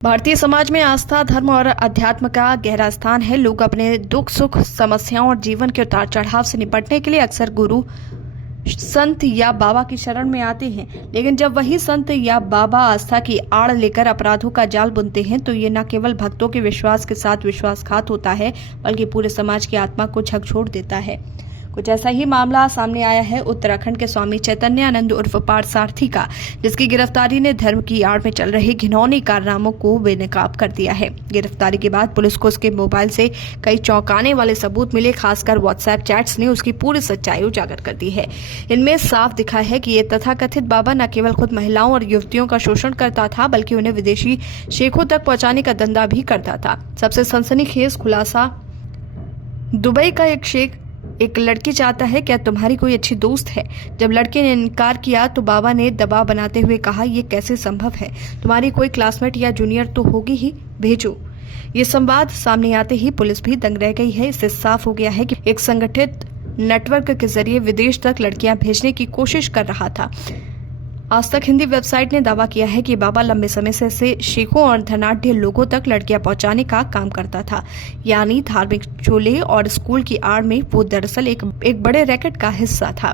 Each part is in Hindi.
भारतीय समाज में आस्था, धर्म और अध्यात्म का गहरा स्थान है। लोग अपने दुख सुख, समस्याओं और जीवन के उतार चढ़ाव से निपटने के लिए अक्सर गुरु, संत या बाबा की शरण में आते हैं। लेकिन जब वही संत या बाबा आस्था की आड़ लेकर अपराधों का जाल बुनते हैं तो ये न केवल भक्तों के विश्वास के साथ विश्वासघात होता है, बल्कि पूरे समाज की आत्मा को झकझोर देता है। कुछ ऐसा ही मामला सामने आया है उत्तराखंड के स्वामी चैतन्यानंद उर्फ पार्थसारथी का, जिसकी गिरफ्तारी ने धर्म की आड़ में चल रहे घिनौनी कारनामों को बेनकाब कर दिया है। गिरफ्तारी के बाद पुलिस को उसके मोबाइल से कई चौंकाने वाले सबूत मिले। खासकर व्हाट्सएप चैट्स ने उसकी पूरी सच्चाई उजागर कर दी है। इनमें साफ दिखा है कि ये तथाकथित बाबा न केवल खुद महिलाओं और युवतियों का शोषण करता था, बल्कि उन्हें विदेशी शेखों तक पहुंचाने का धंधा भी करता था। सबसे सनसनीखेज खुलासा, दुबई का एक शेख एक लड़की चाहता है, क्या तुम्हारी कोई अच्छी दोस्त है? जब लड़के ने इनकार किया तो बाबा ने दबाव बनाते हुए कहा, यह कैसे संभव है? तुम्हारी कोई क्लासमेट या जूनियर तो होगी ही, भेजो। ये संवाद सामने आते ही पुलिस भी दंग रह गई है। इससे साफ हो गया है कि एक संगठित नेटवर्क के जरिए विदेश तक लड़कियां भेजने की कोशिश कर रहा था। आज तक हिंदी वेबसाइट ने दावा किया है कि बाबा लंबे समय से ऐसे शेखों और धनाढ्य लोगों तक लड़कियां पहुंचाने का काम करता था, यानी धार्मिक चोले और स्कूल की आड़ में वो दरअसल एक बड़े रैकेट का हिस्सा था।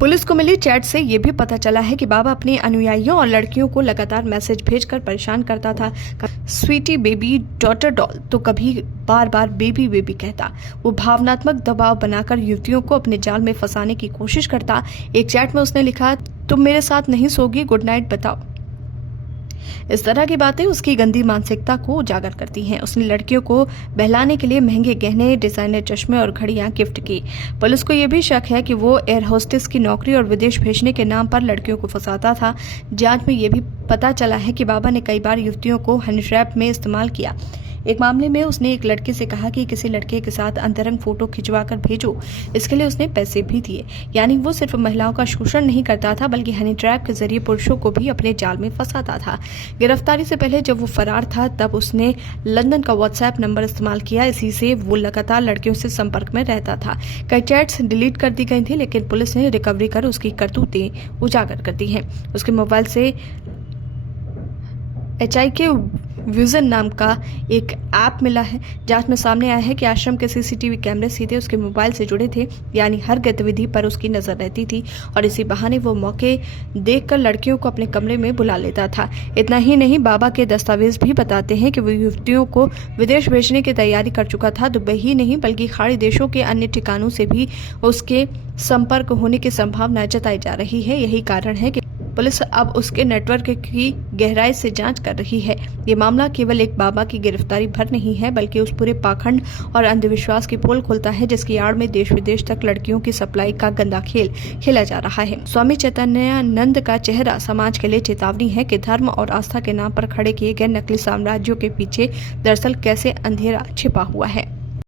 पुलिस को मिली चैट से ये भी पता चला है कि बाबा अपने अनुयायियों और लड़कियों को लगातार मैसेज भेजकर परेशान करता था। स्वीटी बेबी, डॉटर डॉल, तो कभी बार बार बेबी बेबी कहता। वो भावनात्मक दबाव बनाकर युवतियों को अपने जाल में फंसाने की कोशिश करता। एक चैट में उसने लिखा, तुम मेरे साथ नहीं सोगी, गुड नाइट बताओ। इस तरह की बातें उसकी गंदी मानसिकता को उजागर करती हैं। उसने लड़कियों को बहलाने के लिए महंगे गहने, डिजाइनर चश्मे और घड़ियां गिफ्ट की। पुलिस को यह भी शक है कि वो एयर होस्टेस की नौकरी और विदेश भेजने के नाम पर लड़कियों को फंसाता था। जांच में यह भी पता चला है कि बाबा ने कई बार युवतियों को हनी ट्रैप में इस्तेमाल किया। एक मामले में उसने एक लड़के से कहा कि किसी लड़के के साथ अंतरंग फोटो खिंचवा कर भेजो। इसके लिए उसने पैसे भी दिए। यानी वो सिर्फ महिलाओं का शोषण नहीं करता था, बल्कि हनी ट्रैप के जरिए पुरुषों को भी अपने जाल में फंसाता था। गिरफ्तारी से पहले जब वो फरार था, तब उसने लंदन का व्हाट्सएप नंबर इस्तेमाल किया। इसी से वो लगातार लड़कियों से संपर्क में रहता था। कई चैट्स डिलीट कर दी गई थी, लेकिन पुलिस ने रिकवरी कर उसकी करतूतें उजागर कर दी हैं। उसके मोबाइल से HIK विजन नाम का एक ऐप मिला है। जांच में सामने आया है कि आश्रम के CCTV कैमरे सीधे उसके मोबाइल से जुड़े थे, यानी हर गतिविधि पर उसकी नजर रहती थी और इसी बहाने वो मौके देखकर लड़कियों को अपने कमरे में बुला लेता था। इतना ही नहीं, बाबा के दस्तावेज भी बताते हैं कि वो युवतियों को विदेश भेजने की तैयारी कर चुका था। दुबई ही नहीं, बल्कि खाड़ी देशों के अन्य ठिकानों से भी उसके संपर्क होने की संभावना जताई जा रही है। यही कारण है कि पुलिस अब उसके नेटवर्क की गहराई से जांच कर रही है। ये मामला केवल एक बाबा की गिरफ्तारी भर नहीं है, बल्कि उस पूरे पाखंड और अंधविश्वास की पोल खोलता है, जिसकी आड़ में देश विदेश तक लड़कियों की सप्लाई का गंदा खेल खेला जा रहा है। स्वामी चैतन्यानंद का चेहरा समाज के लिए चेतावनी है कि धर्म और आस्था के नाम पर खड़े किए गए नकली साम्राज्यों के पीछे दरअसल कैसे अंधेरा छिपा हुआ है।